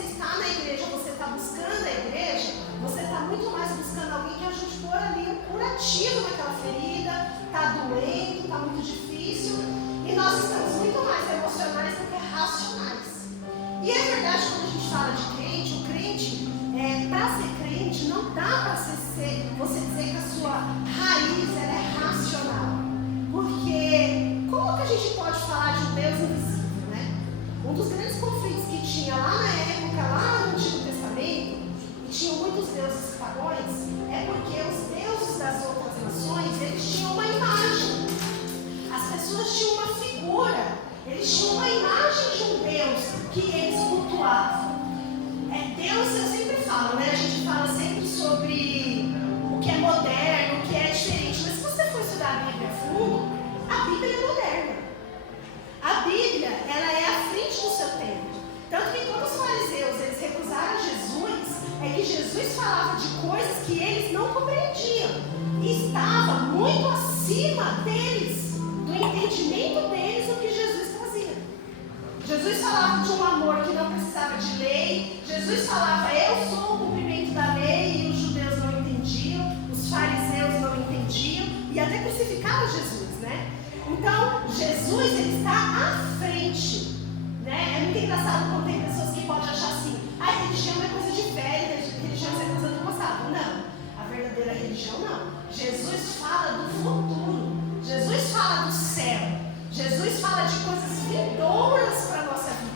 você está na igreja, você está buscando a igreja, você está muito mais buscando alguém que ajude a pôr ali um curativo naquela ferida, está doendo, está muito difícil, e nós estamos muito mais emocionais do que racionais. E é verdade, quando a gente fala de crente, o crente, para ser crente, não dá para você dizer que a sua raiz ela é racional. Porque como que a gente pode falar de um Deus invisível, né? Um dos grandes conflitos que tinha lá na época, lá no Antigo Testamento, e tinham muitos deuses pagãos, é porque os deuses das outras nações, eles tinham uma imagem. As pessoas tinham uma figura, eles tinham uma imagem de um Deus que eles cultuavam. Deus, eu sempre falo, né? A gente fala sempre sobre o que é moderno, o que é diferente, mas se você for estudar a Bíblia a fundo, a Bíblia é moderna. A Bíblia, ela é à frente do seu tempo. Tanto que quando os fariseus, eles recusaram Jesus, é que Jesus falava de coisas que eles não compreendiam. E estava muito acima deles, do entendimento deles, o que Jesus fazia. Jesus falava de um amor que não precisava de lei. Jesus falava, eu sou o cumprimento da lei, e os judeus não entendiam, os fariseus não entendiam, e até crucificaram Jesus, né? Então, Jesus, ele está à frente, né? É muito engraçado quando tem pessoas que podem achar assim, a religião é coisa de velho, religião é coisa do passado. Não, a verdadeira religião não. Jesus fala do futuro, Jesus fala do céu, Jesus fala de coisas vindouras para a nossa vida.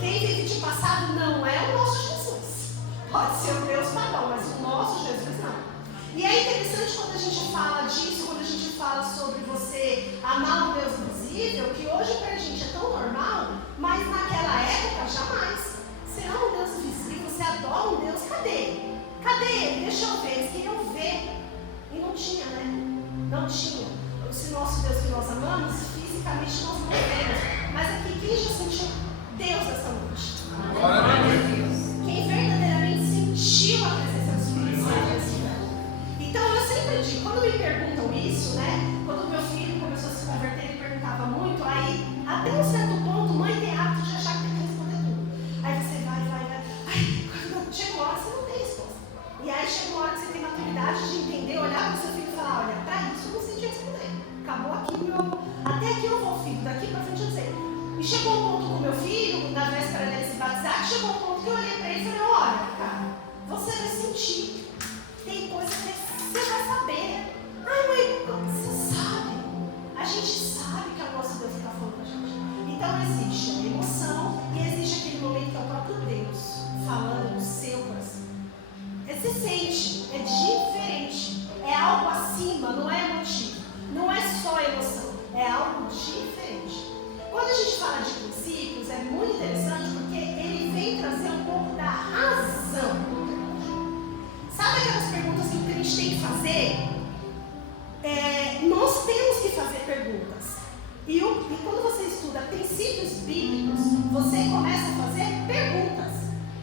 Quem vive de passado não é o nosso Jesus. Pode ser o Deus pagão, mas o nosso Jesus não. E é interessante quando a gente fala disso, quando a gente fala sobre você amar um Deus invisível, que hoje para a gente é tão normal, mas naquela época jamais. Você ama um Deus invisível, você adora um Deus, cadê ele? Cadê ele? Deixa eu ver, eles queriam ver. E não tinha, né? Não tinha. Esse nosso Deus que nós amamos, fisicamente nós não vemos. Mas aqui, quem já sentiu Deus essa noite? Glória a Deus. Quem verdadeiramente sentiu a presença do Espírito Santo nesse lugar. Então eu sempre digo, quando me perguntam isso, né? Quando meu filho começou a se converter, ele perguntava muito, aí até um certo ponto, mãe tem hábito de achar que tem que responder tudo. Aí você vai. Aí quando chega uma hora você não tem resposta. E aí chega uma hora que você tem maturidade de entender, olhar para o seu filho e falar, olha, para isso eu não sei te responder. Acabou aqui, até aqui eu vou, filho, daqui para frente eu não sei. E chegou um ponto com meu filho, na véspera dele se batizar, que chegou um ponto que eu olhei para ele e falei, olha, cara, você vai sentir, tem coisas que você vai saber. Ai, mãe, você sabe. A gente sabe que é o nosso Deus que está falando com a gente. Então existe a emoção e existe aquele momento que é o próprio Deus falando no seu coração. Você sente, é diferente, é algo acima, não é emotivo, não é só emoção, é algo diferente. Quando a gente fala de princípios, é muito interessante porque ele vem trazer um pouco da razão. Sabe aquelas perguntas que o crente tem que fazer? Nós temos que fazer perguntas. E quando você estuda princípios bíblicos, você começa a fazer perguntas.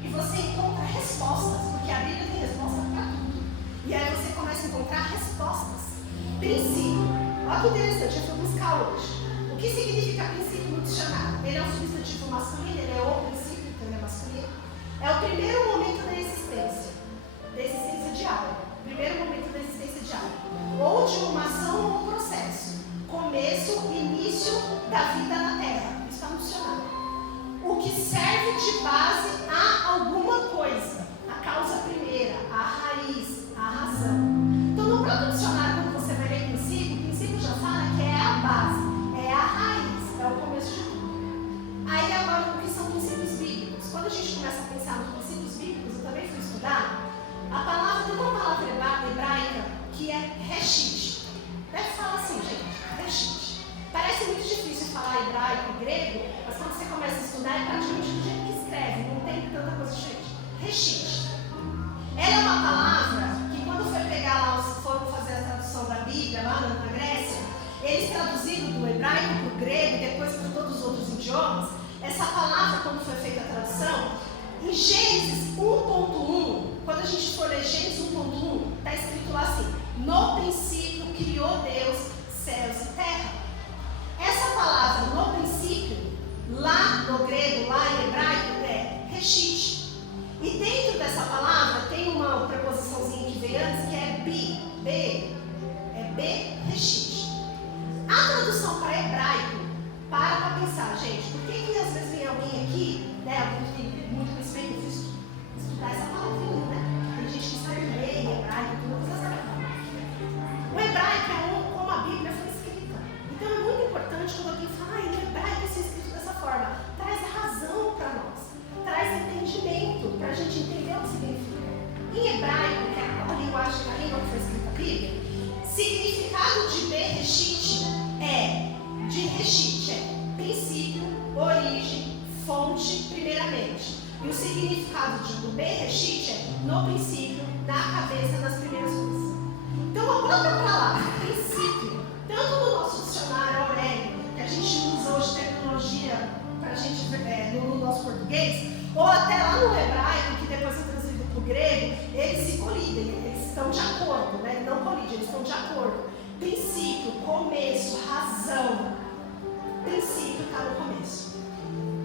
E você encontra respostas, porque a Bíblia tem resposta para tudo. E aí você começa a encontrar respostas. Princípio. Olha que interessante, eu fui buscar hoje. O que significa princípio no dicionário? Ele é um substantivo masculino, ele é o princípio, então ele é masculino. É o primeiro momento da existência de algo. Primeiro momento da existência de algo. Ou de uma ação ou um processo. Começo, início da vida na Terra. Isso está no dicionário. O que serve de base a alguma coisa. A causa primeira, a raiz, a razão. Então, no próprio dicionário, quando você vai ler princípio, o princípio já fala que é a base, é a raiz, é o começo de tudo. Aí agora, o que são princípios bíblicos? Quando a gente começa a pensar nos princípios bíblicos, eu também fui estudar, a palavra, tem uma palavra hebraica que é reshit. Deve falar assim, gente, reshit. Parece muito difícil falar hebraico e grego, mas quando você começa a estudar, é praticamente do jeito que escreve, não tem tanta coisa diferente. Reshit. Ela é uma palavra que quando foi pegar lá, foram fazer a tradução da Bíblia lá na Grécia, eles traduziram do hebraico para o grego e depois para todos os outros idiomas, essa palavra, quando foi feita a tradução, em Gênesis 1.1, quando a gente for ler Gênesis 1.1, está escrito lá assim, no princípio criou Deus céus e terra. Essa palavra, no princípio, lá no grego, lá em hebraico, é reshit. gente? Por que às vezes vem alguém aqui, né? Alguém que tem muito conhecimento, estudar essa palavrinha, né? Tem gente que sabe ler hebraico, tudo, não precisa saber. O hebraico é como a Bíblia foi escrita. Então é muito importante quando alguém fala, o hebraico é escrito dessa forma. Traz razão para nós, traz entendimento para a gente entender o que significa. Em hebraico, que é a linguagem, a língua que foi escrita a Bíblia, significado de Bereshit de Reshit é princípio, origem, fonte, primeiramente. E o significado do Bereshit é no princípio, na cabeça, nas primeiras coisas. Então a própria palavra, princípio, tanto no nosso dicionário Aurélio, que a gente usa hoje tecnologia para a gente no nosso português, ou até lá no hebraico, que depois é traduzido para o grego, eles se colidem, eles estão de acordo, né? Não colidem, eles estão de acordo. Princípio, começo, razão. Princípio está no começo.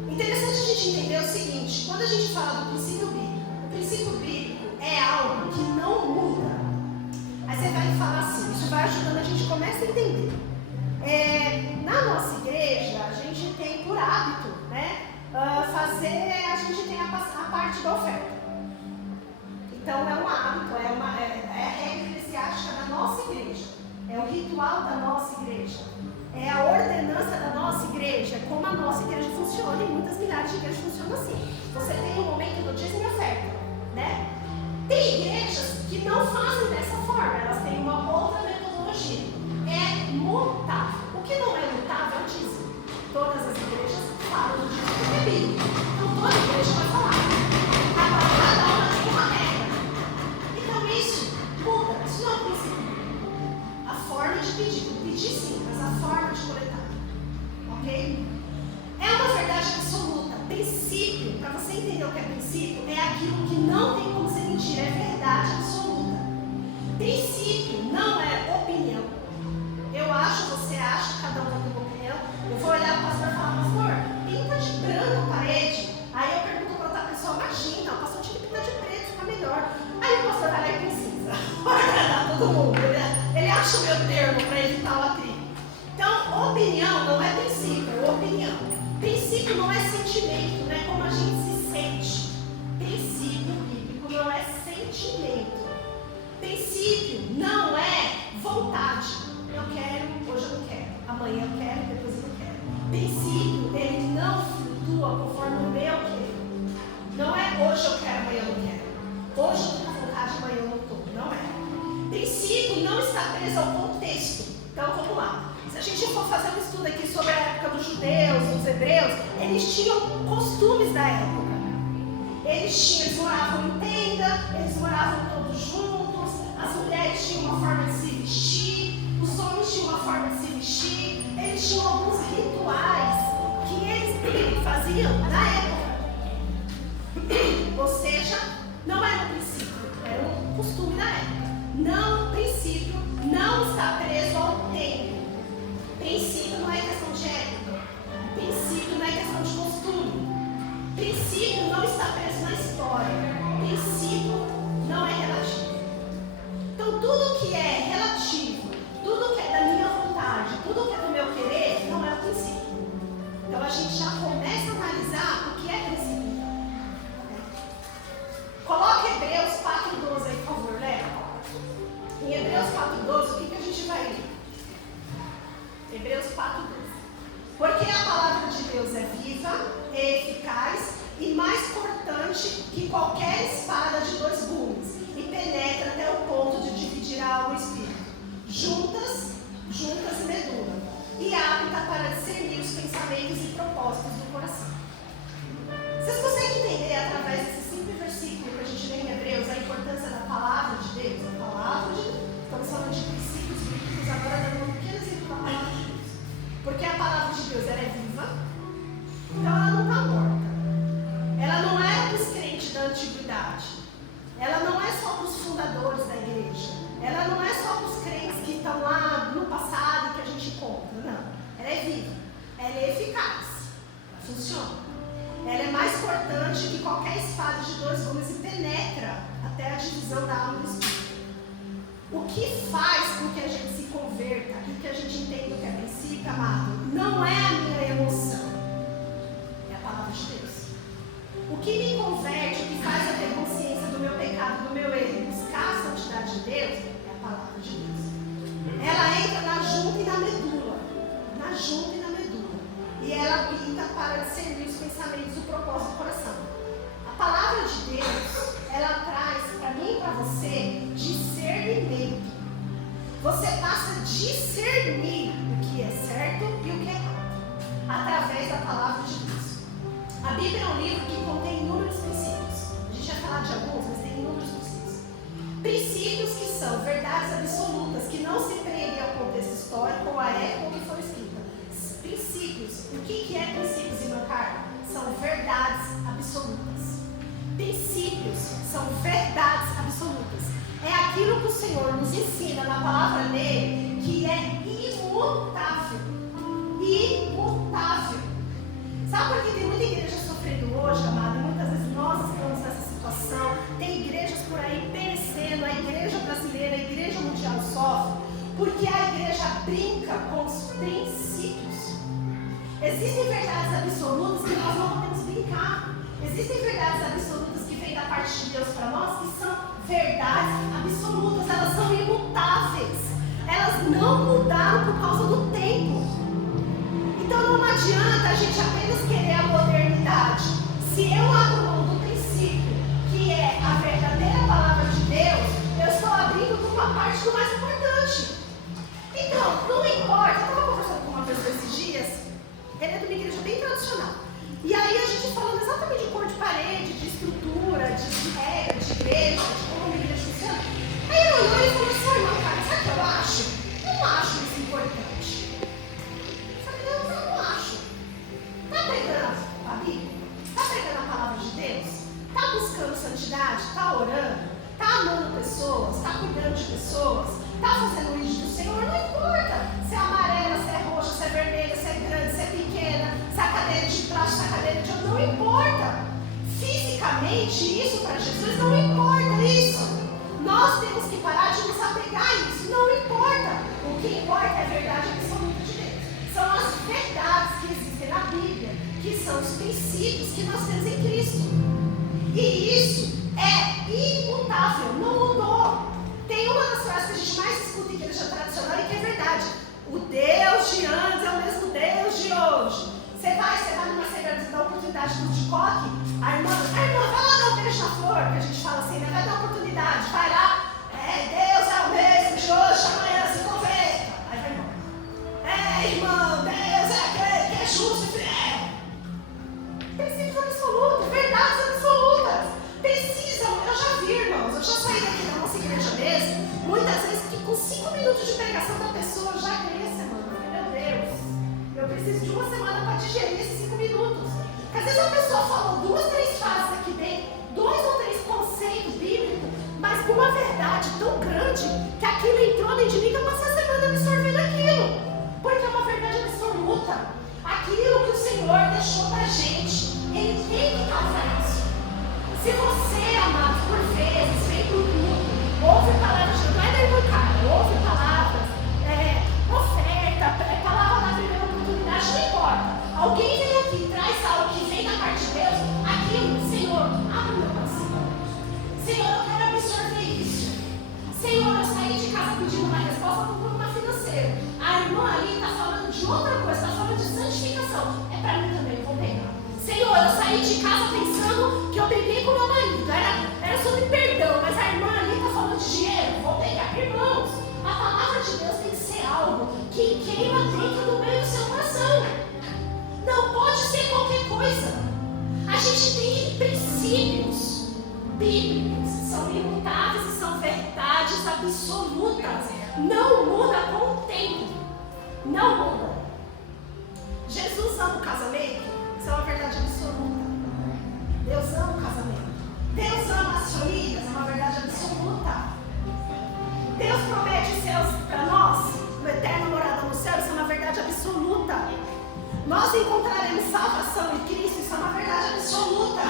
Interessante a gente entender o seguinte: quando a gente fala do princípio bíblico, o princípio bíblico é algo que não muda. Aí você vai falar assim, isso vai ajudando a gente começa a entender. Na nossa igreja, a gente tem por hábito, né, a gente tem a parte da oferta. Então é um hábito, é a regra eclesiástica da nossa igreja, é o ritual da nossa igreja, é a ordenança da nossa igreja, é como a nossa igreja funciona, e muitas milhares de igrejas funcionam assim. Você tem o momento do dízimo e oferta, né? Tem igrejas que não fazem dessa forma, elas têm uma outra metodologia, é mutável. O que não é mutável é o dízimo. Todas as igrejas falam do dízimo porque é bíblico, então toda igreja vai falar. Agora cada uma tem uma regra. Então isso muda, isso não é um princípio. A forma de pedir sim, mas a forma de coletar, ok? É uma verdade absoluta. Princípio, para você entender o que é princípio, é aquilo que não tem como ser mentira, é verdade absoluta. Princípio não é opinião. Eu acho, você acha, cada um tem uma opinião. Eu vou olhar para o pastor e falar, pastor, pinta de branco a parede. Aí eu pergunto para outra pessoa, imagina, o pastor tinha que pintar de preto, fica melhor. Aí o pastor vai lá e precisa. Para agradar todo mundo, né? Ele acha o meu termo para evitar o atrito. Então, opinião não é princípio, é opinião. Princípio não é sentimento, não é como a gente se sente. Princípio bíblico não é sentimento. Princípio não é vontade. Eu quero, hoje eu não quero. Amanhã eu quero, depois eu não quero. Princípio, ele não flutua conforme o meu querer. Não é hoje eu quero, amanhã eu não quero. Hoje eu estou com vontade, amanhã eu não estou. Não é. Princípio não está preso ao contexto. Então vamos lá. Se a gente for fazer um estudo aqui sobre a época dos judeus, dos hebreus, eles tinham costumes da época. Eles moravam em tenda, eles moravam todos juntos, as mulheres tinham uma forma de se vestir, os homens tinham uma forma de se vestir, eles tinham alguns rituais que eles faziam na época. Ou seja, não era um princípio, era um costume da época. Não, princípio não está preso ao tempo. Princípio não é questão de época. Princípio não é questão de costume. Princípio não está preso na história. Princípio não é relativo. Então tudo que é relativo, tudo que é da minha vontade, tudo que é do meu querer, não é o princípio. Então a gente já começa a analisar o que é princípio. Coloque Hebreus 4:12 aí, por favor, Léo. Em Hebreus 4:12, o que a gente vai ler? Hebreus 4:12. Porque a palavra de Deus é viva, é eficaz e mais cortante que qualquer espada de 2 gumes, e penetra até o ponto de dividir a alma e o espírito, juntas e medula, e apta para discernir os pensamentos e propósitos do coração. Vocês conseguem entender através desse simples versículo que a gente lê em Hebreus a importância da palavra de Deus? A palavra de Deus. Estamos falando de princípios bíblicos, agora dando um pequeno exemplo da palavra de Deus. Porque a palavra de Deus ela é viva, então ela não está morta. Ela não é para os crentes da antiguidade. Ela não é só para os fundadores da igreja. Ela não é só para os crentes que estão lá no passado e que a gente encontra. Não. Ela é viva. Ela é eficaz. Ela funciona. Ela é mais cortante que qualquer espada de 2 gumes e penetra até a divisão da alma e do espírito. O que faz com que a gente se converta e que a gente entenda o que é princípio, amado, não é a minha emoção. palavra de Deus. O que me converte, o que faz eu ter consciência do meu pecado, do meu erro e buscar a santidade de Deus, é a palavra de Deus. Ela entra na junta e na medula. Na junta e na medula. E ela habilita para discernir os pensamentos e o propósito do coração. A palavra de Deus, ela traz para mim e para você discernimento. Você passa a discernir o que é certo e o que é errado através da palavra de Deus. A Bíblia é um livro que contém inúmeros princípios. A gente vai falar de alguns, mas tem inúmeros princípios. Princípios que são verdades absolutas, que não se prendem ao contexto histórico ou à época que foi escrita. Princípios. O que é princípios, irmã Carla? São verdades absolutas. Princípios são verdades absolutas. É aquilo que o Senhor nos ensina na palavra dele, que é imutável. Imutável. Sabe por que tem muita igreja sofrendo hoje, amada? Muitas vezes nós estamos nessa situação. Tem igrejas por aí perecendo. A igreja brasileira, a igreja mundial sofre, porque a igreja brinca com os princípios. Existem verdades absolutas que nós não podemos brincar. Existem verdades absolutas que vêm da parte de Deus para nós, que são verdades absolutas. Elas são imutáveis. Elas não mudaram por causa do tempo. Então não adianta a gente apenas querer a modernidade. Se eu abro mão do princípio, que é a verdadeira palavra de Deus, eu estou abrindo por uma parte do mais importante. Então, não importa. Eu estava conversando com uma pessoa esses dias, ele é de uma igreja bem tradicional. E aí a gente falando exatamente de cor de parede, de estrutura, de regra, de igreja, de como a igreja funciona. Aí ele olhou e falou assim: irmão, cara, sabe o que eu acho? Eu não acho isso importante. Está pregando a Bíblia? Está pregando a palavra de Deus? Está buscando santidade? Está orando? Está amando pessoas? Está cuidando de pessoas? Está fazendo o ídolo do Senhor? Não importa se é amarela, se é roxa, se é vermelha, se é grande, se é pequena, se é cadeira de plástico, se é cadeira de ouro. Não importa. Fisicamente, isso para Jesus não importa isso. Nós temos que parar de nos apegar a isso. Não importa. O que importa é a verdade absoluta de Deus. São as verdades que existem na Bíblia, que são os princípios que nós temos em Cristo. E isso é imutável, não mudou. Tem uma das frases que a gente mais escuta em igreja tradicional e que é verdade. O Deus de antes é o mesmo Deus de hoje. Você vai numa ceia, você dá oportunidade de coque, a irmã, vai lá dar um beijo na flor, que a gente fala assim, né? Vai dar oportunidade, vai lá, Deus é o mesmo de hoje, amanhã se converta. Aí vai embora. Irmão, Deus é aquele que é justo e fiel. Princípios absolutos, verdades absolutas. Precisam, eu já vi, irmãos, eu já saí daqui da nossa igreja mesmo, muitas vezes que com 5 minutos de pregação da pessoa já cresce, mano. Meu Deus, eu preciso de uma semana para digerir esses 5 minutos. Porque às vezes a pessoa falou 2, 3 frases aqui dentro, 2 ou 3 conceitos bíblicos, mas com uma verdade tão grande que aquilo entrou dentro de mim que eu passei a semana absorvendo aquilo. Porque é uma verdade absoluta. Aquilo que o Senhor deixou pra gente, Ele tem que causar isso. Se você, amado, por vezes, vem pro culto, ouve palavras, não é da irmã Carla, ouve palavras, oferta, palavra na primeira oportunidade, não importa. Alguém vem aqui, traz algo que vem da parte de Deus, aquilo, Senhor, abre o meu coração. Senhor, eu quero absorver isso. Senhor, eu saí de casa pedindo uma resposta para o problema financeiro. A irmã ali está falando de outra coisa, está falando de santificação. É para mim também, eu vou pegar. Senhor, eu saí de casa pensando que eu briguei com meu marido. Era sobre perdão, mas a irmã ali está falando de dinheiro. Vou pegar. Irmãos, a palavra de Deus tem que ser algo que queima dentro do meio do seu coração. Não pode ser qualquer coisa. A gente tem princípios bíblicos, são imutáveis e são verdades absolutas. Não muda com o tempo. Não muda. Jesus ama o casamento. Isso é uma verdade absoluta. Deus ama o casamento. Deus ama as famílias. É uma verdade absoluta. Deus promete céus para nós, uma eterna morada no céu. Isso é uma verdade absoluta. Nós encontraremos salvação em Cristo. Isso é uma verdade absoluta.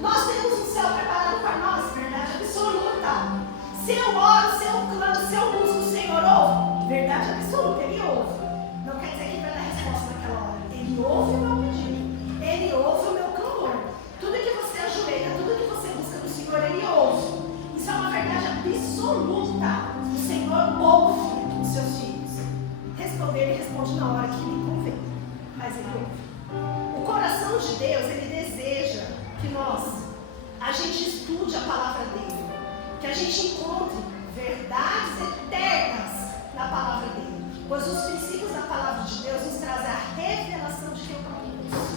Nós temos um céu preparado para nós. Verdade absoluta. Se eu oro, se eu clamo, se eu busco o Senhor, ouve. Verdade absoluta. Ele ouve. Não quer dizer que vai dar resposta naquela hora. Ele ouve o meu pedido. Ele ouve o a gente estude a palavra dele, que a gente encontre verdades eternas na palavra dele, pois os princípios da palavra de Deus nos trazem a revelação de quem é o próprio Deus.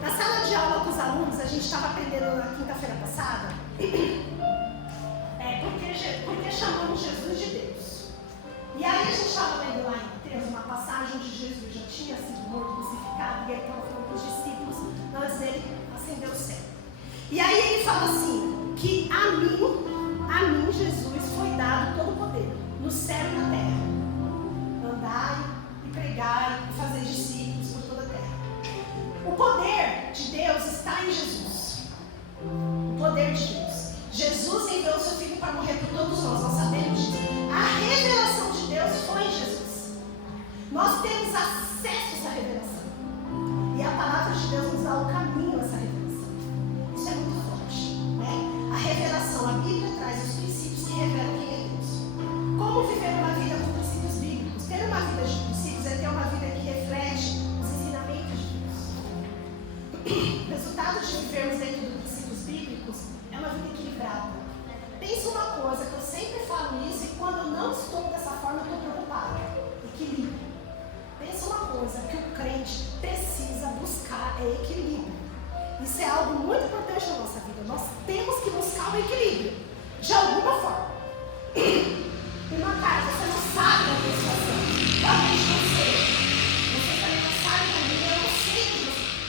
Na sala de aula com os alunos, a gente estava aprendendo na quinta-feira passada porque chamamos Jesus de Deus. E aí a gente estava lendo lá em Mateus uma passagem onde Jesus já tinha sido morto, crucificado, e ele estava falando com os discípulos antes dele ascender o céu. E aí ele fala assim, que a mim Jesus foi dado todo o poder, no céu e na terra. Andai e pregai e fazer discípulos por toda a terra. O poder de Deus está em Jesus. O poder de Deus. Jesus enviou o seu Filho para morrer por todos nós sabemos disso. A revelação de Deus foi em Jesus. Nós temos acesso a essa revelação. E a palavra de Deus nos dá o caminho a essa revelação. Isso é muito forte, né? A revelação, a Bíblia traz os princípios que revelam quem é Deus. Como viver uma vida com princípios bíblicos? Ter uma vida de princípios é ter uma vida que reflete os ensinamentos de Deus. O resultado de vivermos dentro dos princípios bíblicos é uma vida equilibrada. Pensa uma coisa, que eu sempre falo isso, e quando eu não estou dessa forma, eu estou preocupada. Equilíbrio. Pensa uma coisa, que o crente precisa buscar é equilíbrio. Isso é algo muito importante na nossa vida. Nós temos que buscar o equilíbrio, de alguma forma. Uma casa, você não sabe da tua situação. Talvez você também não sabe da vida, eu não sei que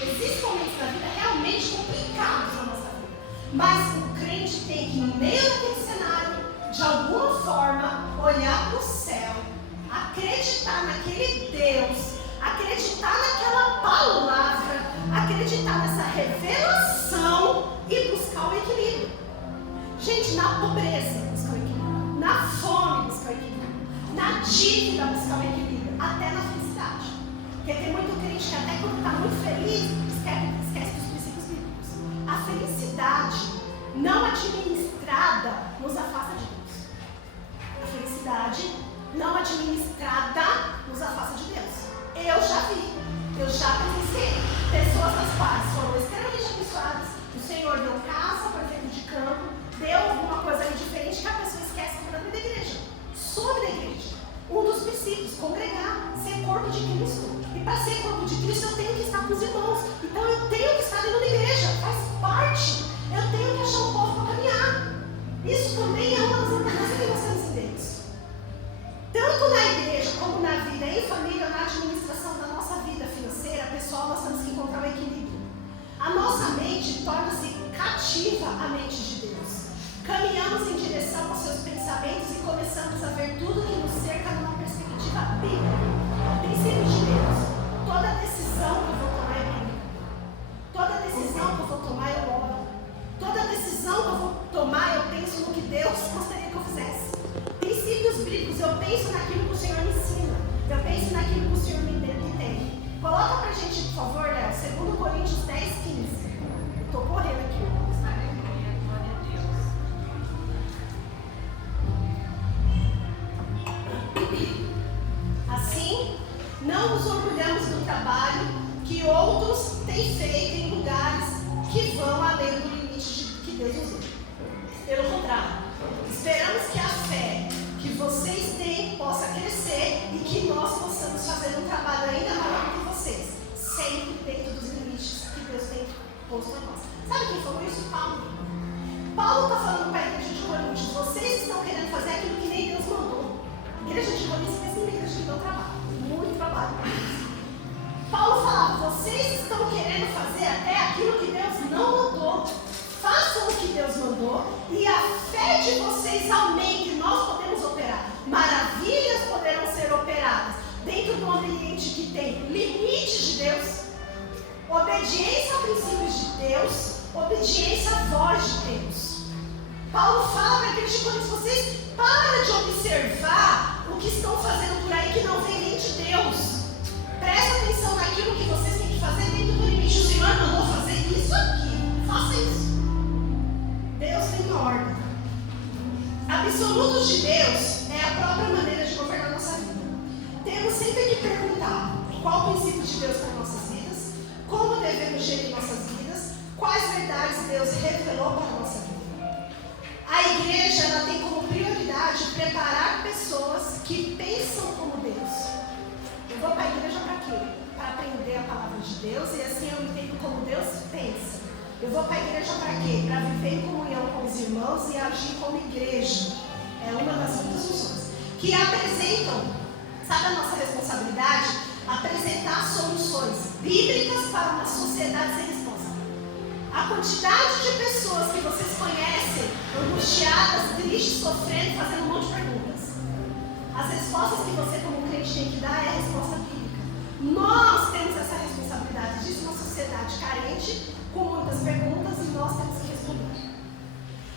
existem momentos da vida realmente complicados na nossa vida. Mas o crente tem que, no meio daquele cenário, de alguma forma, olhar para o céu, acreditar naquele Deus, acreditar naquela palavra, acreditar nessa revelação e buscar o equilíbrio. Gente, na pobreza buscar o equilíbrio, na fome buscar o equilíbrio, na dívida buscar o equilíbrio, até na felicidade. Porque tem muito crente que até quando está muito feliz, esquece dos princípios bíblicos. A felicidade não administrada nos afasta de Deus. A felicidade não administrada nos afasta de Deus. Eu já vi, eu já presenciei pessoas nas quais foram extremamente abençoadas, o Senhor deu casa, projeto de campo, deu alguma coisa ali diferente que a pessoa esquece sobre a vida da igreja. Sobre a igreja. Um dos princípios, congregar, ser corpo de Cristo. E para ser corpo de Cristo eu tenho que estar com os irmãos. Então eu tenho que estar dentro da igreja, faz parte. Eu tenho que achar um povo para caminhar. Isso também é uma das importâncias que nós temos em Deus. Tanto na igreja como na vida, em família, na administração da nossa vida financeira, pessoal, nós temos que encontrar o equilíbrio. A nossa mente torna-se cativa à mente de Deus. Caminhamos em direção aos seus pensamentos e começamos a ver tudo que nos cerca numa perspectiva bíblica. Princípio de Deus. Toda decisão que eu vou tomar é bíblica. Toda decisão que eu vou tomar eu oro. Toda decisão que eu vou tomar eu penso no que Deus gostaria que eu fizesse. Princípios bíblicos, eu penso naquilo que o Senhor me ensina. Eu penso naquilo que o Senhor me tem. Coloca pra gente, por favor, Léo, 2 Coríntios 10, 15. Eu estou correndo aqui. Assim, não nos orgulhamos do trabalho que outros têm feito em lugares que vão além do limite que Deus nos deu. Pelo contrário, esperamos que a fé que vocês têm possa crescer e que nós possamos fazer um trabalho ainda maior que vocês, sempre dentro dos limites que Deus tem posto a nós. Sabe quem falou isso? Paulo. Paulo está falando para a igreja de Coríntios: vocês estão querendo fazer aquilo que nem Deus mandou. A igreja de Coríntios é uma igreja que deu trabalho, muito trabalho. Paulo falava: vocês estão querendo fazer até aquilo que Deus não mandou. Façam o que Deus mandou e a fé de vocês aumente, nós podemos operar. Maravilhas poderão ser operadas dentro de um ambiente que tem limites de Deus, obediência a princípios de Deus, obediência à voz de Deus. Paulo fala para aqueles de Coríntios: vocês param de observar o que estão fazendo por aí que não vem nem de Deus. Presta atenção naquilo que vocês têm que fazer dentro do limite. O Senhor mandou fazer isso aqui, faça isso. Deus tem uma ordem. Absolutos de Deus é a própria maneira de governar a nossa vida. Temos sempre que perguntar qual o princípio de Deus para nossas vidas, como devemos gerir nossas vidas, Quais verdades Deus revelou para a nossa vida? A igreja ela tem como prioridade preparar pessoas que pensam como Deus. Eu vou para a igreja para quê? Para aprender a palavra de Deus e assim eu entendo como Deus pensa. Eu vou para a igreja para quê? Para viver em comunhão com os irmãos e agir como igreja. É uma das muitas funções. Que apresentam, sabe a nossa responsabilidade? Apresentar soluções bíblicas para uma sociedade sem resposta. A quantidade de pessoas que vocês conhecem, angustiadas, tristes, sofrendo, fazendo um monte de perguntas. As respostas que você como crente tem que dar é a resposta bíblica. Nós temos essa responsabilidade disso, uma sociedade carente, com muitas perguntas, e nós temos que responder.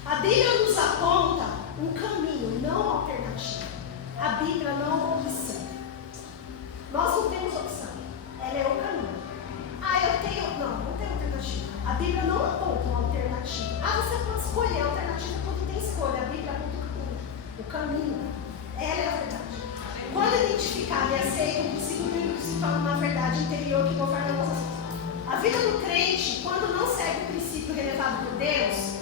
A Bíblia nos aponta um caminho, não uma alternativa. A Bíblia não é uma opção. Nós não temos opção. Ela é o caminho. Não tem alternativa. A Bíblia não aponta uma alternativa. Você pode escolher a alternativa porque tem escolha. A Bíblia aponta o caminho. Ela é a verdade. Quando identificado e aceito, o princípio bíblico se torna uma verdade interior que governa nossas vidas. A vida do crente, quando não segue o princípio revelado por Deus,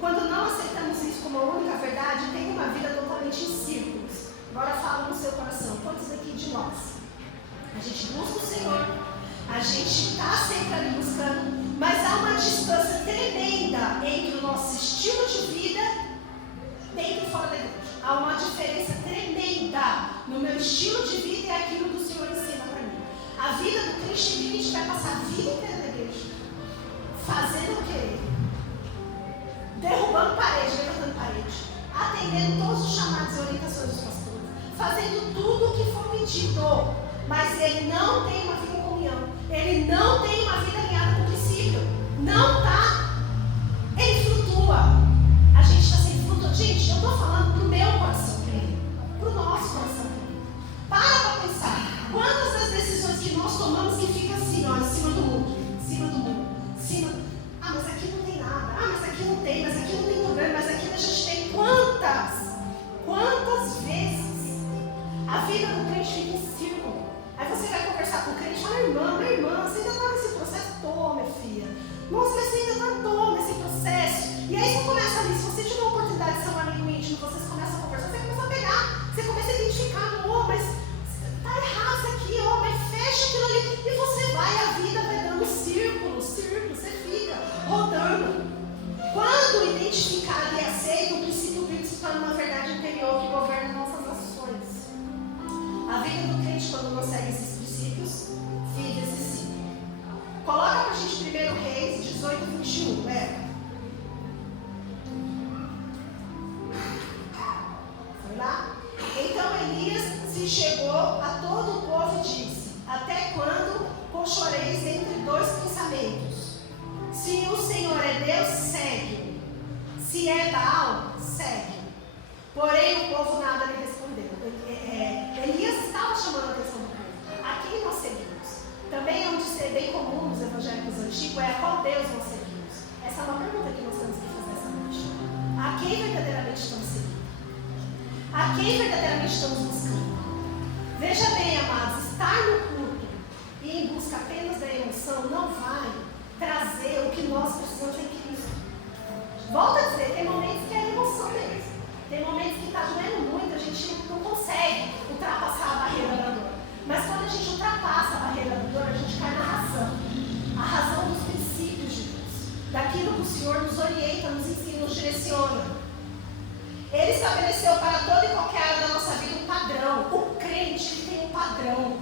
quando não aceitamos isso como a única verdade, tem uma vida totalmente em círculos. Agora fala no seu coração, quantos aqui de nós? A gente busca o Senhor, a gente está sempre ali buscando, mas há uma distância tremenda entre o nosso estilo de vida dentro e fora da igreja. Há uma diferença tremenda no meu estilo de vida e aquilo que o Senhor ensina para mim. A vida do crente tem que a gente vai passar a vida inteira na igreja. Fazendo o quê? Derrubando parede, levantando parede. Atendendo todos os chamados e orientações dos pastores. Fazendo tudo o que for pedido. Mas ele não tem uma vida em comunhão. Ele não tem uma vida alinhada com o princípio. Não está. Ele flutua. A gente está sem fruto. Gente, eu estou falando pro meu coração primeiro. Pro nosso coração primeiro. Para pensar. Quantas das decisões que nós tomamos que fica assim, ó, em cima do mundo. Em cima do mundo. Em cima. Mas aqui não tem nada. Mas aqui não tem. Mas aqui não tem problema. Mas aqui a gente tem. Quantas vezes a vida do crente fica em círculo? Aí você vai conversar com o crente e fala, minha irmã, você ainda está nesse processo? Tô, minha filha. Nossa, mas você ainda está nesse processo. E aí você começa ali, se você tiver a oportunidade de ser um amigo íntimo, vocês começam a conversar, você começa a pegar, você começa a identificar, mas tá errado isso aqui, mas fecha aquilo ali. E você vai, a vida vai dando círculo, você fica rodando. Quando identificado e aceito, o princípio bíblico se torna uma verdade interior que governa nossas ações. A vida do crente, quando não segue esses princípios, vive esse ciclo. Coloca pra gente 1 Reis 18, 21, leva. Foi lá? Então Elias se chegou a todo o povo e disse: até quando conchoreis entre dois pensamentos? Se o Senhor é Deus, segue. Se é Baal, segue. Porém o povo nada lhe respondeu. Elias estava chamando a atenção do povo. A quem nós seguimos? Também é um de ser bem comum nos evangélicos antigos, é a qual Deus nós seguimos. Essa é uma pergunta que nós temos que fazer essa noite. A quem verdadeiramente estamos seguindo? A quem verdadeiramente estamos buscando? Veja bem, amados, estar no culto e em busca apenas da emoção não vai trazer o que nós precisamos em Cristo. Volto a dizer, tem momentos que é emoção mesmo. Tem momentos que está doendo muito, a gente não consegue ultrapassar a barreira da dor. Mas quando a gente ultrapassa a barreira da dor, a gente cai na razão. A razão dos princípios de Deus. Daquilo que o Senhor nos orienta, nos ensina, nos direciona. Ele estabeleceu para toda e qualquer área da nossa vida um padrão. O crente, ele tem um padrão.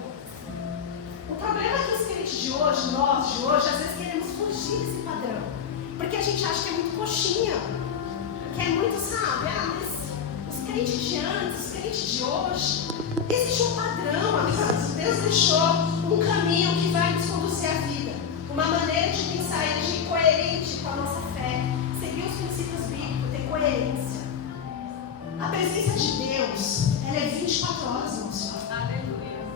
O problema é que os crentes de hoje, nós de hoje, às vezes queremos fugir desse padrão. Porque a gente acha que é muito coxinha. Que é muito, sabe? Mas os crentes de antes, os crentes de hoje, existe um padrão, amigos. Deus deixou um caminho que vai nos conduzir à vida. Uma maneira de pensar e agir coerente com a nossa fé. Seguir os princípios bíblicos, ter coerência. A presença de Deus, ela é 24 horas no nosso lado. Aleluia.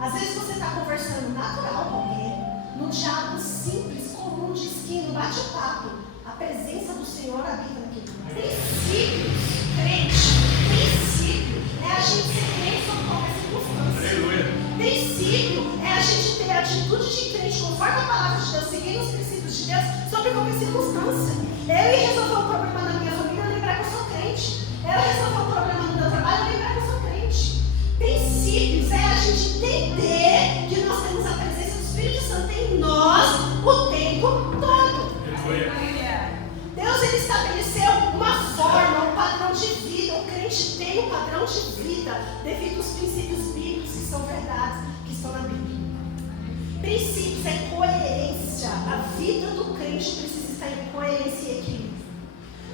Às vezes você está conversando natural com alguém, num diálogo simples, comum, de esquina, no bate-papo. A presença do Senhor habita naquele lugar. Princípios, crente. Princípio é a gente ser crente sob qualquer circunstância. Princípio é a gente ter a atitude de crente conforme a palavra de Deus, seguindo envolver circunstância. Eu ia resolver um problema na minha família, eu lembrar que eu sou crente. Eu ia resolver um problema no meu trabalho, eu lembrar que eu sou crente. Princípios é a gente entender que nós temos a presença do Espírito Santo em nós o tempo todo. Deus, ele estabeleceu uma forma, um padrão de vida. O crente tem um padrão de vida devido aos princípios bíblicos que são verdades, que estão na Bíblia. Princípios é coerência. A vida do crente precisa estar em coerência e equilíbrio.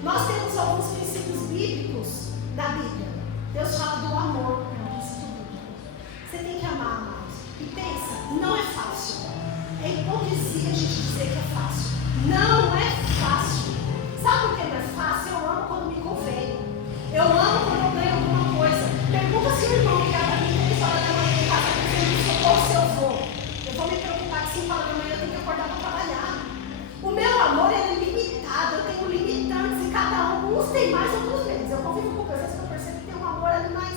Nós temos alguns princípios bíblicos da Bíblia. Deus fala do amor, é um princípio bíblico. Você tem que amar, amados. E pensa, não é fácil. É hipocrisia a gente dizer que é fácil. Não é fácil. Sabe por que não é fácil? Eu amo quando me convém. Eu amo quando eu ganho alguma coisa. Pergunta se o irmão ligar para mim e fala da manhã em casa, dizendo socorro se eu vou. Eu vou me preocupar que 5 horas da manhã eu tenho que acordar para trabalhar. O meu amor é limitado. Eu tenho limitantes e cada um, uns tem mais, outros menos. Eu convivo com pessoas que eu percebo que tem um amor ali mais,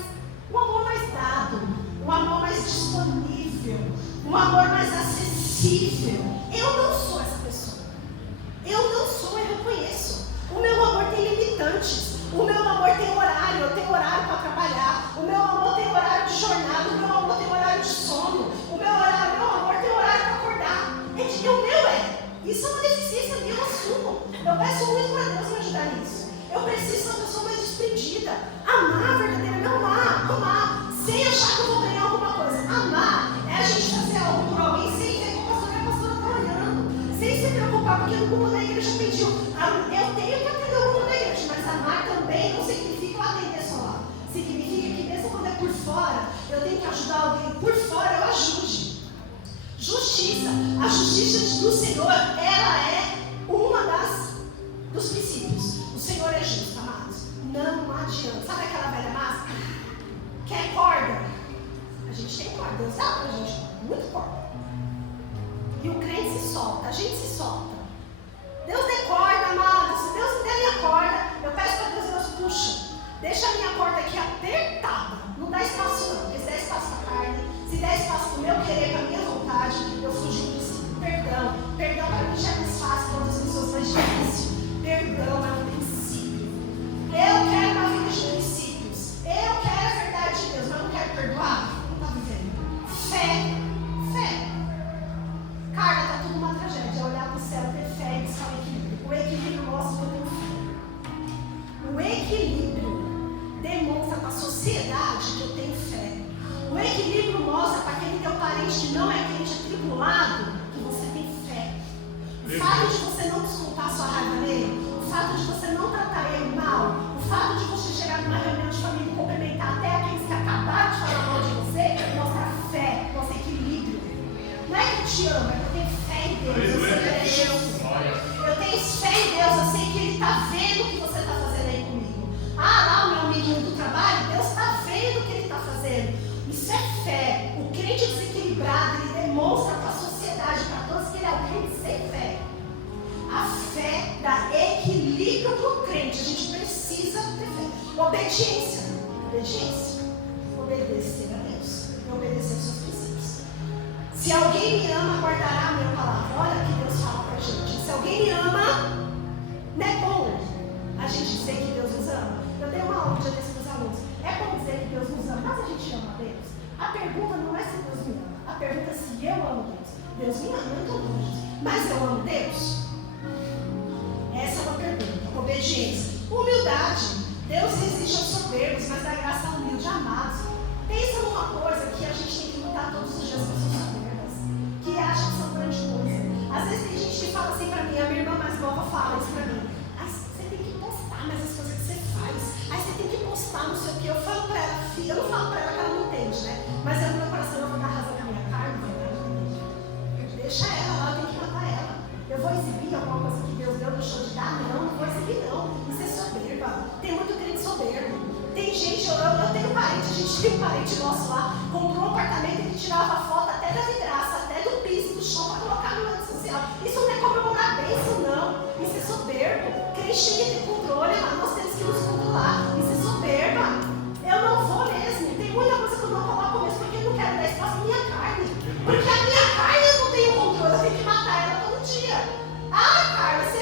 um amor mais dado, um amor mais disponível, um amor mais acessível. Eu não sou essa pessoa. Eu não sou, eu reconheço. O meu amor tem limitantes. O meu amor tem horário. Eu tenho horário para trabalhar. O meu amor tem horário de jornada. O meu amor tem horário de sono. O meu amor tem horário para acordar. O meu é. Isso é uma deficiência minha, eu assumo. Eu peço muito para Deus me ajudar nisso. Eu preciso ser uma pessoa mais desprendida. Amar verdadeiramente, amar. Sem achar que eu vou ganhar alguma coisa. Amar é a gente fazer algo por alguém sem ver que o pastor e a pastora estão olhando. Sem se preocupar, porque no grupo da igreja pediu. Eu tenho que atender o grupo da igreja, mas amar também não significa eu atender só lá. Significa que mesmo quando é por fora, eu tenho que ajudar alguém por fora, eu ajude. Justiça. A justiça do Senhor, ela é uma dos princípios. O Senhor é justo, amados. Não adianta. Sabe aquela velha máscara? Quer corda? A gente tem corda. Deus dá pra gente muito corda. E o crente se solta. A gente se solta. Deus dê corda, amados. Se Deus me der minha corda, eu peço para Deus, puxa. Deixa a minha corda aqui apertada. Não dá espaço não. Porque se der espaço para a carne, se der espaço para o meu querer, para a minha vontade, eu fugi do princípio. Perdão. Perdão para mim já é mais fácil, para outras pessoas mais difícil. Perdão é um princípio. Eu quero uma vida de princípios. Eu quero a verdade de Deus, mas não quero perdoar. Não está vivendo. Fé. Cara, está tudo uma tragédia. Olhar para o céu, ter fé e buscar o equilíbrio. O equilíbrio mostra que eu tenho fé. O equilíbrio demonstra para a sociedade que eu tenho fé. O equilíbrio mostra para aquele teu parente que não é crente atribulado que você tem fé. O fato de você não descontar sua raiva nele, o fato de você não tratar ele mal, o fato de você chegar numa reunião de família e cumprimentar até aqueles que acabaram de falar mal de você, mostra fé, mostra equilíbrio. Não é que eu te amo, é que eu tenho fé em Deus. Eu sei que ele é justo. Eu tenho fé em Deus, eu sei que ele está vendo o que você está fazendo aí comigo. Lá o meu amiguinho do trabalho, Deus está vendo o que ele está fazendo. Isso é fé. O crente desequilibrado, ele demonstra para a sociedade, para todos, que ele é um crente sem fé. A fé dá equilíbrio para o crente. A gente precisa ter fé. Obediência. Obedecer a Deus. E obedecer aos seus princípios. Se alguém me ama, guardará a minha palavra. Olha o que Deus fala para a gente. Se alguém me ama, não é bom a gente dizer que Deus nos ama. Eu dei uma aula já desse para os alunos. É bom dizer que Deus nos ama, mas a gente ama a Deus. A pergunta não é se Deus me ama. A pergunta é se eu amo Deus. Deus me ama, eu estou longe. Mas eu amo Deus? Essa é uma pergunta. Obediência. Humildade. Deus exige aos soberbos, mas dá graça ao humilde. Amados. Pensa numa coisa que a gente tem que lutar todos os dias com as soberbas, que acha que são grande coisa. Às vezes tem gente que fala assim para mim, a minha irmã mais nova fala isso para mim. Você tem que postar mais as coisas que você faz. Aí você tem que postar não sei o que. Eu falo para ela, filha, eu não falo para ela que ela não entende, né? Mas no meu coração eu vou dar razão com a minha carne, deixa ela lá, eu tenho que matar ela. Eu vou exibir alguma coisa que Deus deu, deixou de dar? Não vou exibir não. Isso é soberba. Tem muito crente soberbo. Tem gente, eu tenho parente, a gente tem um parente nosso lá, comprou um apartamento e ele tirava foto até da vidraça, até do piso, do chão, para colocar no rede social. Isso não é comemorar bênção, não. Isso é soberbo. Crente tem que ter controle, mas nós temos que nos controlar. Isso é soberba. Eu não vou mesmo. Tem muita coisa que eu não coloco mesmo, porque eu não quero dar espaço à minha carne. Porque a minha carne eu não tenho controle, eu tenho que matar ela todo dia. Carla, você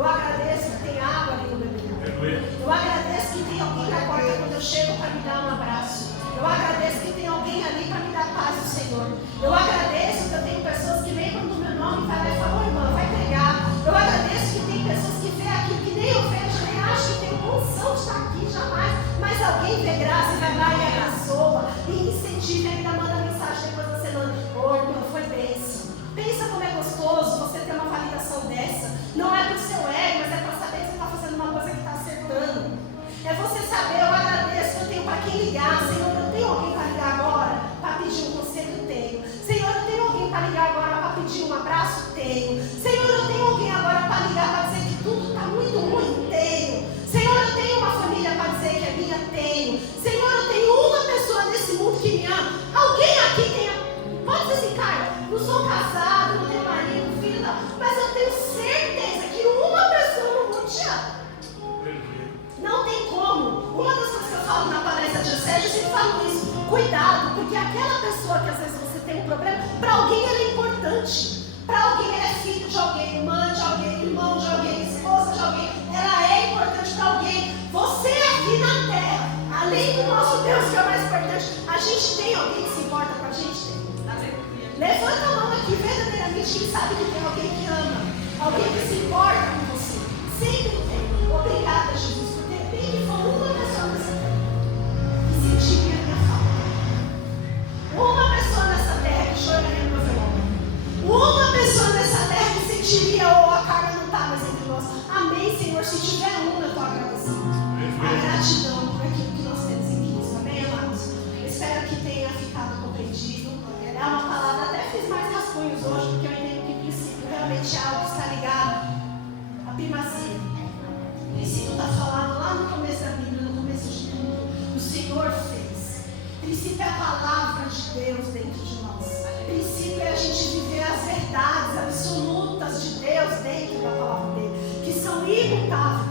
Eu agradeço que tem água ali no bebedouro. Eu agradeço que tem alguém na porta quando eu chego para me dar um abraço. Eu agradeço que tem alguém ali para me dar paz do Senhor. Eu agradeço que eu tenho pessoas que lembram do meu nome e vai lá e falam: irmã, vai pregar. Eu agradeço que tem pessoas que vê aquilo que nem eu vejo, nem acho que tenho condição de estar aqui, jamais. Mas alguém vê graça e vai lá e abençoa, e incentiva e ainda manda mensagem depois da semana: ô irmã, foi bênção. Pensa como é gostoso você ter uma validação dessa. Não é pro seu ego, mas é para saber que você está fazendo uma coisa que está acertando. É você saber: eu agradeço que eu tenho para quem ligar. Senhor, eu tenho alguém para ligar agora para pedir um conselho? Tenho. Senhor, eu tenho alguém para ligar agora para pedir um abraço? Tenho. Senhor, eu tenho alguém agora para ligar para dizer que tudo está muito ruim? Tenho. Senhor, eu tenho uma família para dizer que é minha? Tenho. Senhor, eu tenho uma pessoa nesse mundo que me ama. Alguém aqui tem? Pode dizer assim: cara, não sou casado, não tenho marido, filho, não, mas eu tenho certeza que uma pessoa no mundo te ama. Não tem como. Uma das coisas que eu falo na palestra de Sérgio, eu sempre falo isso: cuidado, porque aquela pessoa que às vezes você tem um problema, para alguém ela é importante. Para alguém ela é filho de alguém, mãe de alguém, irmão de alguém, esposa de alguém. Ela é importante para alguém. Você aqui na terra, além do nosso Deus que é o mais importante, a gente tem alguém que se importa com a gente? Levanta a mão aqui verdadeiramente quem sabe que tem alguém que ama, alguém que se importa com você. Sempre tem. Obrigada, Jesus, porque tem que for uma pessoa nessa terra que sentir a minha falta. Uma pessoa nessa terra que choraria no meu velório. Uma pessoa nessa terra que sentiria: oh, a carga não está mais entre nós. Amém, Senhor. Se tiver uma, eu estou agradecendo. A gratidão por aquilo que nós temos em Cristo. Amém, amados? Eu espero que tenha ficado compreendido. É uma palavra, até fiz mais rascunhos hoje, porque eu entendo que o princípio realmente é algo que está ligado à primazia. O princípio está falado lá no começo da Bíblia, no começo de tudo. O Senhor fez. O princípio é a palavra de Deus dentro de nós. O princípio é a gente viver as verdades absolutas de Deus dentro da palavra dele, que são imutáveis.